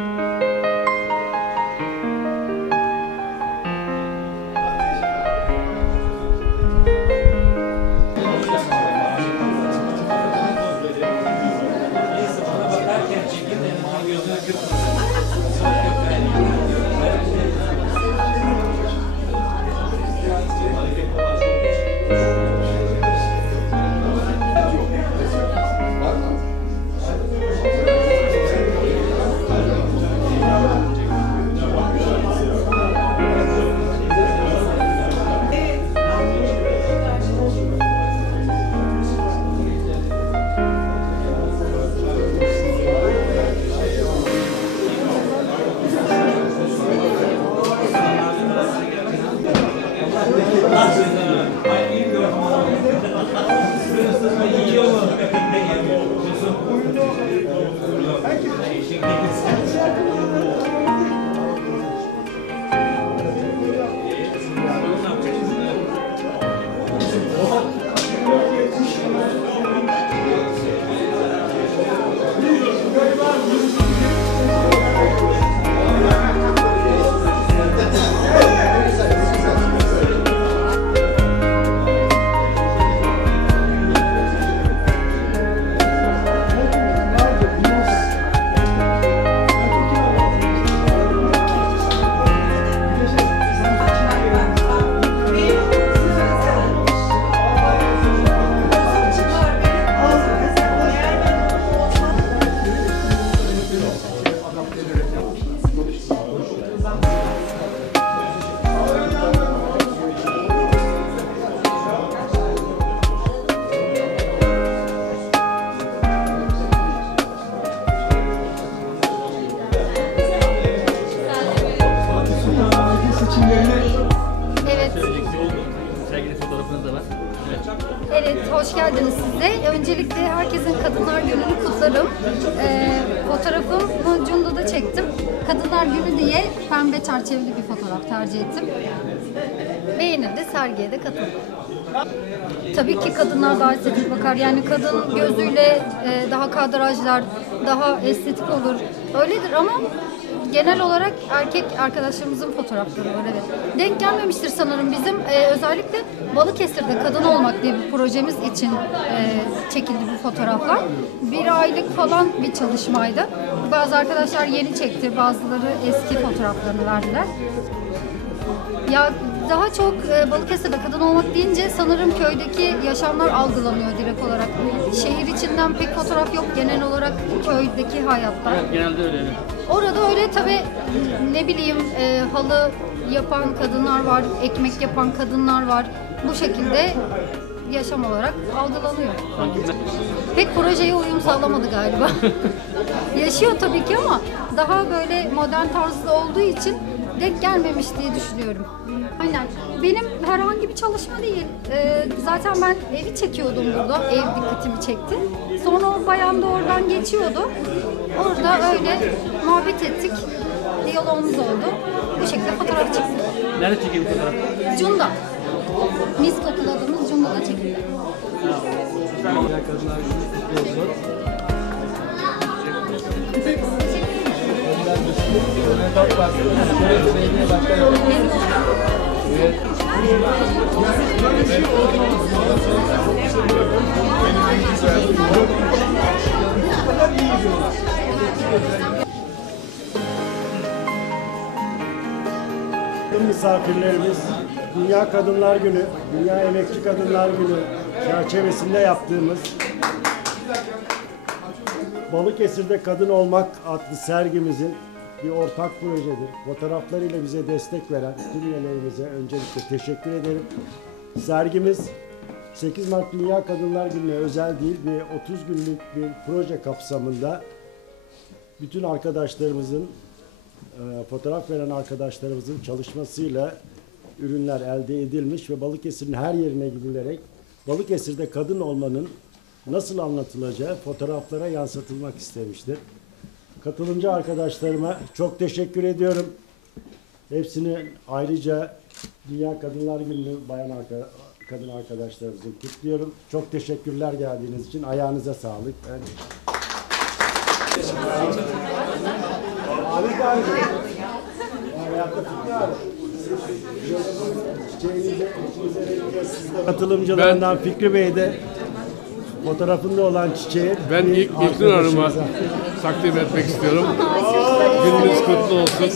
Evet, evet hoş geldiniz siz de. Öncelikle herkesin Kadınlar Günü'nü kutlarım. Ee, fotoğrafımı Cunda'da çektim. Kadınlar Günü diye pembe çerçeveli bir fotoğraf tercih ettim. Beğenildi, sergiye de katıldım. Tabii ki kadınlar daha estetik bakar. Yani kadın gözüyle e, daha kadrajlar, daha estetik olur. Öyledir ama genel olarak erkek arkadaşlarımızın fotoğrafları var evet. Denk gelmemiştir sanırım bizim e, özellikle Balıkesir'de kadın olmak diye bir projemiz için e, çekildi bu fotoğraflar. Bir aylık falan bir çalışmaydı. Bazı arkadaşlar yeni çekti, bazıları eski fotoğraflarını verdiler. Ya daha çok e, Balıkesir'de kadın olmak deyince sanırım köydeki yaşamlar algılanıyor direkt olarak. Şehir içinden pek fotoğraf yok genel olarak köydeki hayatlar. Evet, genelde öyle. evet. Orada öyle tabi ne bileyim e, halı yapan kadınlar var, ekmek yapan kadınlar var. Bu şekilde yaşam olarak algılanıyor. Sanki ben- Pek projeye uyum sağlamadı galiba. Yaşıyor tabii ki ama daha böyle modern tarzda olduğu için denk gelmemiş diye düşünüyorum. Aynen. Benim herhangi bir çalışma değil. Ee, zaten ben evi çekiyordum burada. Ev dikkatimi çekti. Sonra o bayan da oradan geçiyordu. Orada öyle muhabbet ettik. Diyalogumuz oldu. Bu şekilde fotoğraf çektik. Nerede çekeyim fotoğraf? Cunda. Mis kokulu adımız Cunda'da çekildi. Tüm misafirlerimiz Dünya Kadınlar Günü, Dünya Emekçi Kadınlar Günü çerçevesinde yaptığımız Balıkesir'de Kadın Olmak adlı sergimizin bir ortak projedir. Fotoğraflarıyla bize destek veren tüm üyelerimize öncelikle teşekkür ederim. Sergimiz 8 Mart Dünya Kadınlar Günü'ne özel değil bir 30 günlük bir proje kapsamında bütün arkadaşlarımızın e, fotoğraf veren arkadaşlarımızın çalışmasıyla ürünler elde edilmiş ve Balıkesir'in her yerine gidilerek Balıkesir'de kadın olmanın nasıl anlatılacağı fotoğraflara yansıtılmak istemiştir. Katılımcı arkadaşlarıma çok teşekkür ediyorum. Hepsini ayrıca Dünya Kadınlar Günü bayan arka, kadın arkadaşlarımızı kutluyorum. Çok teşekkürler geldiğiniz için. Ayağınıza sağlık. Ben abi. Hayatta abi. Katılımcılarından Fikri Bey de fotoğrafında olan çiçeği Ben ilk İlknur Hanım'a takdim etmek istiyorum. Gününüz kutlu olsun.